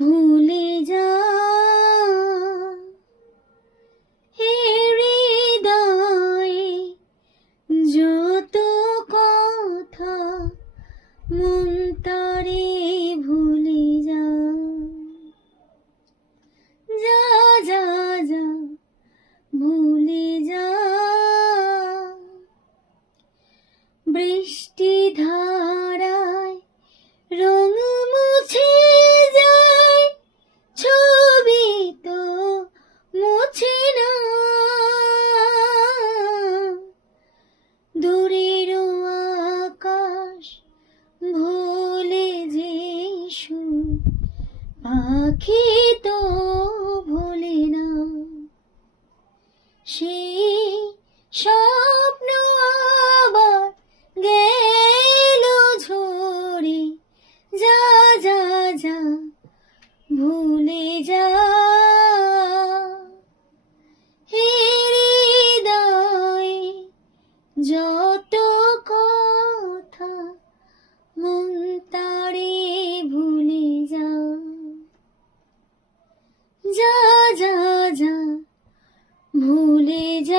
ভুলে যা হে হৃদয়ে যত কথা মন তারে ভুলে যা যা যা যা ভুলে যা বৃষ্টি ধারায় রং মুছে যায় ছবি তো মুছে না দূরের আকাশ ভোলে যে সুর পাখি তো ভোলে না সেই স্বপ্ন আবার গেল ঝরে যা যা যা ভুলে যা হে হৃদয়ে যত কথা মন তারে ভুলে যা যা যা যা ভুলে যা।